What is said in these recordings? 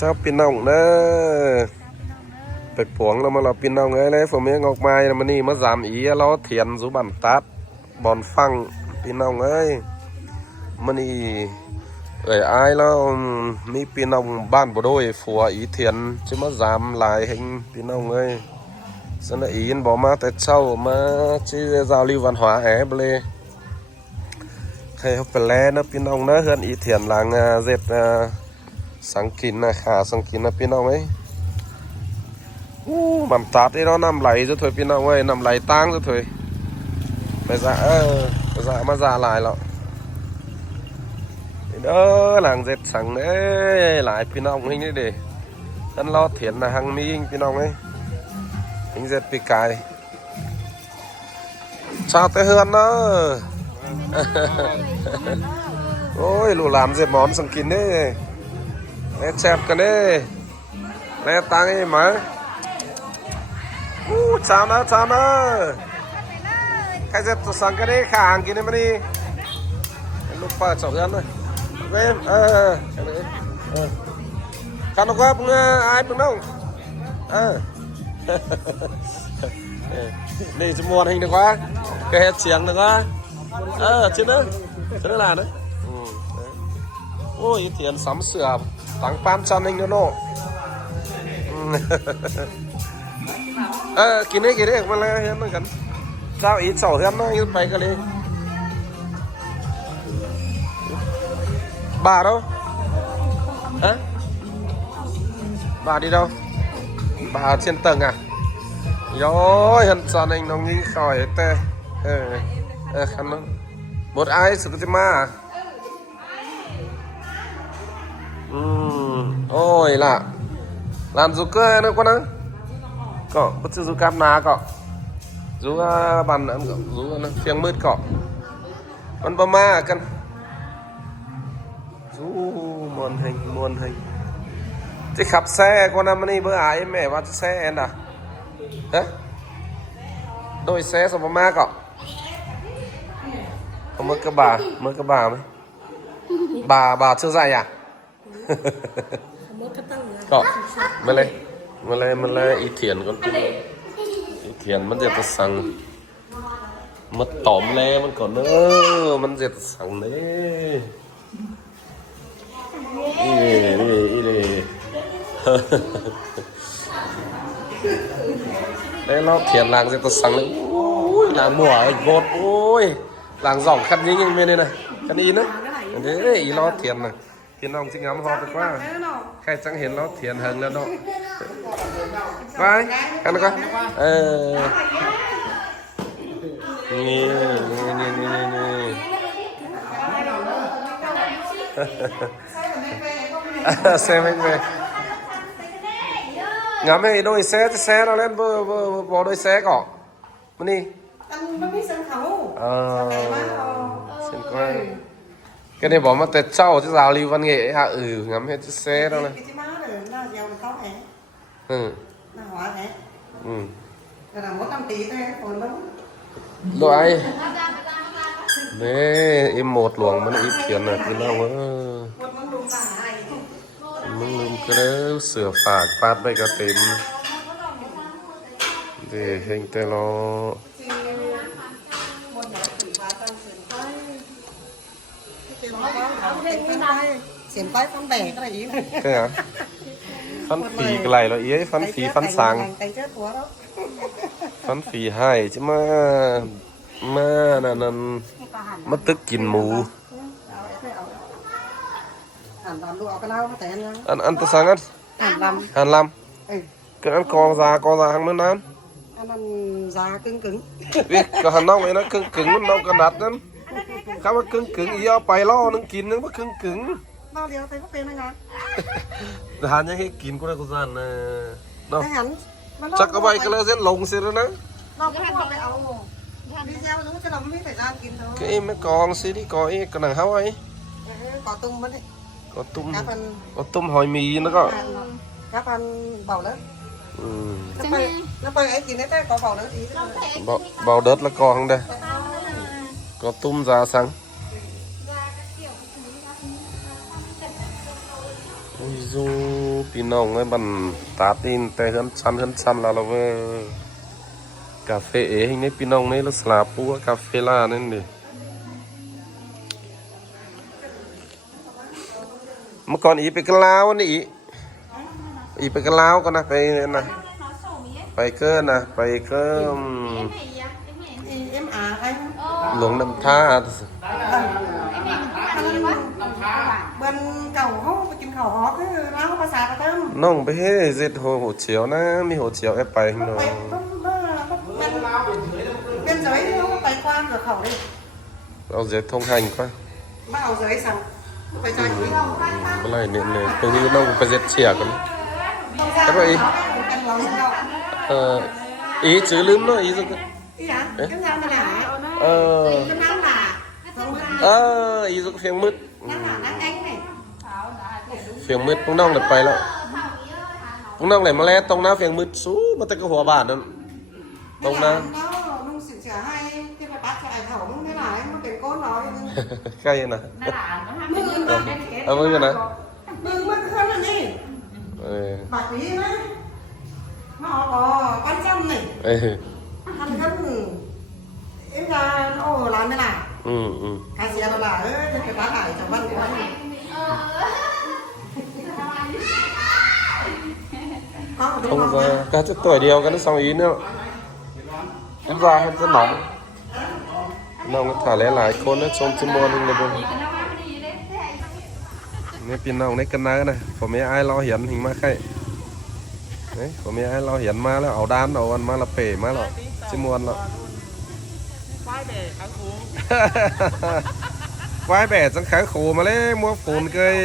ชอบพี่น้องเนอะไปปวงแล้วมาเราพี่น้องเลยผมยังออกมามันนี่มา3อีเราเถียนสุบันตัดบอลฟังพี่น้องเอ้ยมันนี่อายแล้วมีพี่น้องบ้านบ่ด้วยฝัวอีเถียนจะมา3หลายแห่งพี่น้องเอ้ยสนอีนบอกมาแต่เช้ามาชื่อเจ้าลิวันหวาแอบเลยใครเขาไปแล้วนะพี่น้องนะเฮือนอีเถียนหลังเจ็ดสังกินนะขาสังกินนะพี่น้องไหมมันตัดที่เราน้ำไหลจะถอยพี่น้องเว้ยน้ำไหลตั้งจะถอยไปซะไปซะมาซาลายแล้วเด้อหลังเจ็ดสังเอ้ยหลายพี่น้องนี่นี่ดิท่านรอเถียนนะหังมียิงพี่น้องไหมยิงเจ็ดปีกายชาวเตเฮือนเนาะโอ้ยลูกหลานเจ็ดหมอนสังกินนี่แซ่บกันดิแม่ตังไอ้หมาชาวนะใครจะสั่งกันดิข้าหางกินได้ไหมดิลูกป้าสองกันเลยเว้ยกันนกว่าปุ่งไอ้ปุ่งน้องนี่จะมวนhình được quá cái hết xiềng được quá chứ nữa là đấy ôi tiền sắm sửa tăng pan chan hình nữa nọ cái này mà là hết nó gần sao ít sầu hết nó ít bay cái đi bà đâu hả bà đi đâu bà trên tầng à rồi hiện giờ anh nó nghĩ khỏi tê khăn nó một ai sự cái ma ôi là làm dù cơ nó có nắng cọ bất cứ dù cam ná cọ dù bàn ăn cọ dù nó phiêng mướt cọ con bò ma cần dù muôn hình cáiขับxe con năm nay bữa ai mẹ bắt xe em à hả đôi xe sao ma cọ có mới cái bà mới bà chưa dạy à cọ mới lên ý thiền con ý thiềnมันจะ สั่ง mất tóm leมันcòn nữa มันจะ สั่ง đấy đi đây nó thiền làng sẽ sáng lên làng mùa ở vột ôi làng dòng khăn dính như bên đây này khăn in á thế ý nó thiền này thiền ông xin ngắm ho được quá khai chẳng hiện nó thiền hơn lên đó vai khăn được quá nghe xem anh về ngắm ấy đôi xe nó lên bỏ đôi xe cỏ mình đi anh biết sân khấu xem coi cái này bỏ mà tết sau chứ giáo lưu văn nghệ hạ ngắm hết chiếc xe đó này đồ ai đấy em một luồngมันít tiền là cứ nàoมึงลืมก็ได้เสือฝากปาดไปก็เต็มเดี๋ยวเฮงแต่เราเสียงป้ายฟันแบกอะไรอย่างนี้ cái hả phân phì cái này là ý phân phì phân sáng phân phì hai chứ mà mất tức kín mù ăn từ sáng ăn làm cái ăn con già hàng nữa ăn ăn già cứng biết cái hàng nông ấy nó cứng nó nông cái nát lắm các bác cứng ý bay lo nó kín nó bác cứng bao nhiêu thấy bác tên anh à hàn như cái kín của nó có dàn đâu chắc có bay cái là rất lồng xí nữa cái em mới còn xí đi coi cái nàng háo ấy có tôm hỏi mì nó có các anh bầu đó nó bay ấy gì nữa có bầu đó gì bầu đớt là còn không đây có tôm già sáng dù pin nong ấy bằng tá tin tay hơn chăn là về cà phê ấy hình này pin nong này là slap của cà phê là nên đi mà còn ýไปกันแล้วนี่อีไปกันแล้วก็นะไปนะไปเกินนะไปเกิน em anh หลวงน้ำท่า bên cầu hố trên cầu họ cứ lao qua xà cái tôm น้องไปเฮ้เจ็ดหัวเฉียวนะมีหัวเฉียวไอ้ไปหน่อย bên dưới nó tay qua cửa khẩu đi เอาเจ็ดทงhành qua bao dưới xong phải cho chị อะไรเนี่ยตรงนี้น้องไปเจ็ดเฉียกัน các bạn ý. Ý chứลืมnó ý rồi ý hả cái sao mà là cái nắng là ý rồi phiền mứt nắng là nắng anh này phiền mứtพวกน้องเลยไปแล้วพวกน้องเลยมาแล้วตรงหน้าเฟียงมืดสู้มาแต่ก็หัวบาทนั่นตรงนั้น nung xỉn xỉa hay cái mà bắt lại thầu nó thế này nóเป็นก้นnói ใกล้นะ mưa มึงกันนะ mưa mất hơn là đi เออ bạc tí má nó có con trăm này เออ ăn cân em ra nó làm thế nào อืม cái xe nó là cái bán lại cho văn của anh không giờ cả chút tuổi điều cái nó xong ý nữa em ra hết rất nóng nóng thả lẽ lại khôn nó trong chim môn lên luônนี่พี่น้องในกันนะนะผมไม่ไอ้เราเห็นหิงมาใครนี่ผมไม่ไอ้เราเห็นมาแล้วเอาด้านเอาวันมาละเป๋มาหรอจิมวนหรอ quái bè kháng khủ ควายแบดสังขารขู่มาเลยมัวฝุ่นเกย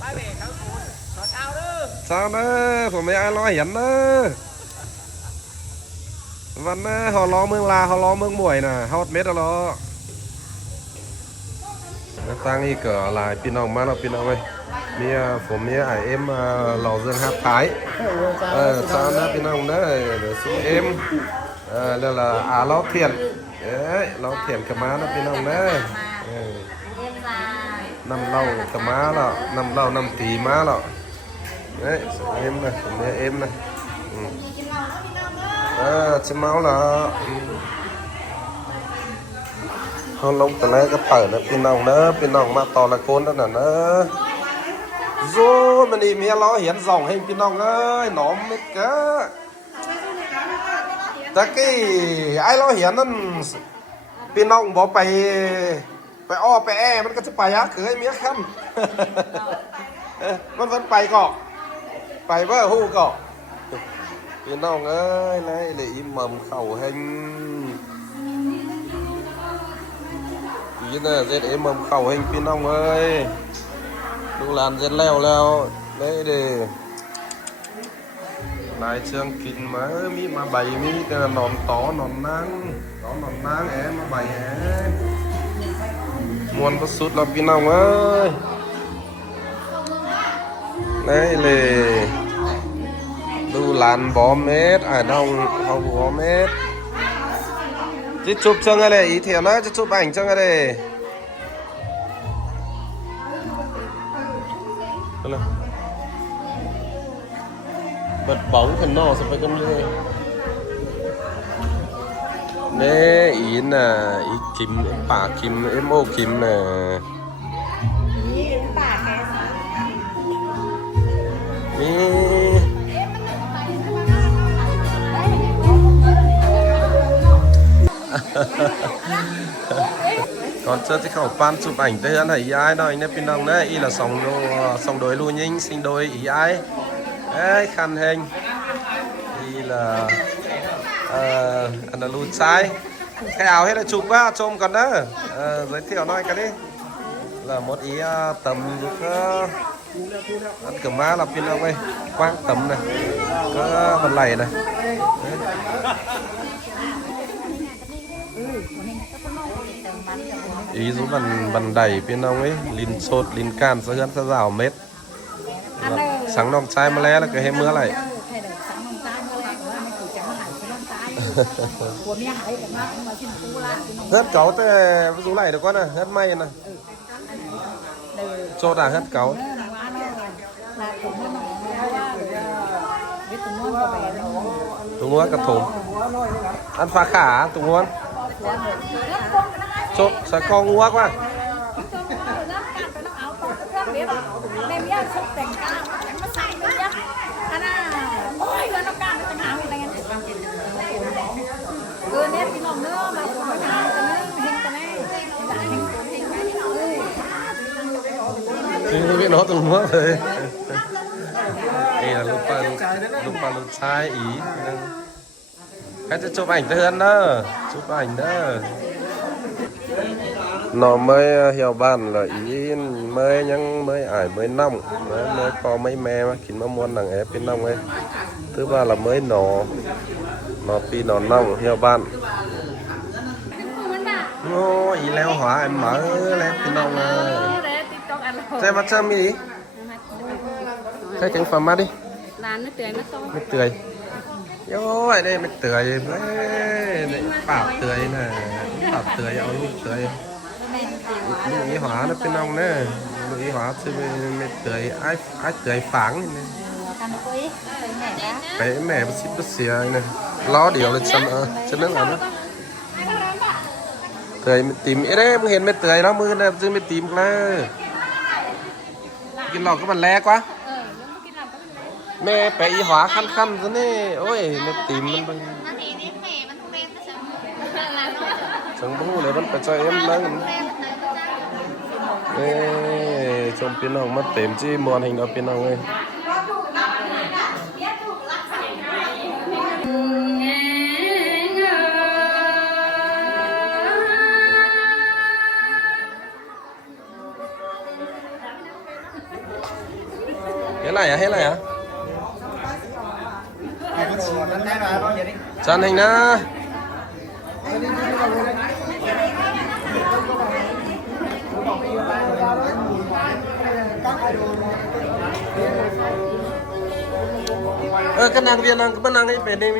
quái bè kháng khủ nó cao đó เช้านะผมไม่ไอ้เราเห็นนะวันนะhọล้อเมืองลาhọล้อเมืองบ่วยน่ะฮอตเม็ดอะล้อตั้งอีกหลายพี่น้องมาแล้วพี่น้องเว้ยมีผมมีไอเอ็มหล่อเรื่องฮับท้ายเช้านะพี่น้องนะเดี๋ยวซื้อเอ็มแล้วล่ะล้อเทียนล้อเทียนกับม้านะพี่น้องนะนำเหล้ากับม้าแล้วนำเหล้านำตีม้าแล้วเอ็มนะผมมีเอ็มนะจะเมาแล้วเขาลงแต่แรกก็เปิดนะพี่น้องนะพี่น้องมาต่อละคนนั่นน่ะนะโซ่มันดีเมียล้อเห็นส่องให้พี่น้องเอ้ยหนอมเม็ดกะตะกี้ไอ้ล้อเห็นนั่นพี่น้องบอกไปอ้อไปแอมันก็จะไปฮะเคยเมียขั้นมันไปก่อไปเบ้อฮู้ก่อพี่น้องเอ้ยเลยอิ่มหม่ำเข่าให้อีน่ะเจ็ดอิ่มหม่ำเข่าให้พี่น้องเอ้ยดูหลานเจ็ดแล้วเลยเด้นายเชิงกินมามีมาใบมีแต่นอนต่อนอนนั่งมาใบมวนประสุดแล้วพี่น้องเอ้ยนี่เลยดูหลานบอมเมดน้องเขาบอมเมดจะchụp chân cái này ý thiện nóiจะchụp ảnh chân cái này bật bóng phần nọ sẽ phải con như nè ý là ý kim bà kim em ô kim nè còn chơi thì khẩu pan chụp ảnh tới hắn ý ai đâu anh em pin đồng đấy ý là sòng đôi lưu nhanh sinh đôi ý ai ấy khăn hình ý là anh là lùn sai cái áo hết là chụp qua trông còn đó giới thiệu nói cái đi là một ý tầm ăn cơm má là pin đồng ơi quang tầm này có phần lầy này ý dù bằng đẩy bên ông ấy linh sốt linh can sẽ gần sẽ rào mét sáng nòng chai mà lẽ là cái hem mưa này hết cáu thế dù này được con này hết may này chốt à hết cáu ตุ้งม้วนก็ไปแล้ว ตรงง้วนกระถมอันฟ้าขาตรงง้วนโจสะกองงัวกว่า แม่เมียชอบแต่งกายมาใส่ไปยักอันน่ะโอ้ยเงินต้องการไปหาอะไรเงี้ยเนี่ยพี่น้องเนื้อมาไปหากันเนื้อเฮงกันแน่ พี่น้องตรงง้วนเลยนี่là lúc ba lúc sai ý cáiจะchụp ảnh hơn đó chụp ảnh đó nó mới hiểu ban là ý mới nhăng mới ải mới nong mới có mấy mẹ mà kín mà muốn đằng ép bên nong ấy thứ ba là mới nó pi nó nong hiểu ban ngô ý leo hỏa em mở leo bên nong à xem bắt chăm đi cái cánh phẩm điร้านไม่เตือนไม่โซ่ ไม่เตยโย้ยđâyไม่เตยเลยปากเตยน่ะปากเตยเอาลูกเตยลูกอีหวาnóเป็นน้องน่ะลูกอีหวาซื้อไม่เตยไอ้เตยฝังนี่ กันปุ้ยไปแม่นะ ไปแม่ซิบเสียนี่ล้อเดียวเลยฉันฉันนั่งอ่ะนะเตยไม่ตีมเอ้ยมึงเห็นไม่เตยแล้วมือน่ะซื้อไม่ตีมเลยกินหลอกก็มันแรงกว่าแม่ไปอีหวาคันๆซะนี่โอ้ยไม่ตีมมันไปฉันพูดเลยมันไปใจเอ็มนั่งเอ้ชมพี่น้องมาเต็มจี้มวนhình đóพี่น้องเอ้ยให้ไรอ่ะchán hình na cái nàng viên nàng cái nàng ấy về đây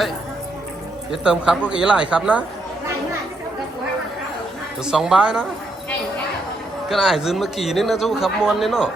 เฮ้ยเดี๋ยวเติมครับก็อีหลายครับนะจะ2 บายนะก็ไอ้ซื้อเมื่อกี้นี่นะจูครับมวนนี่เนาะ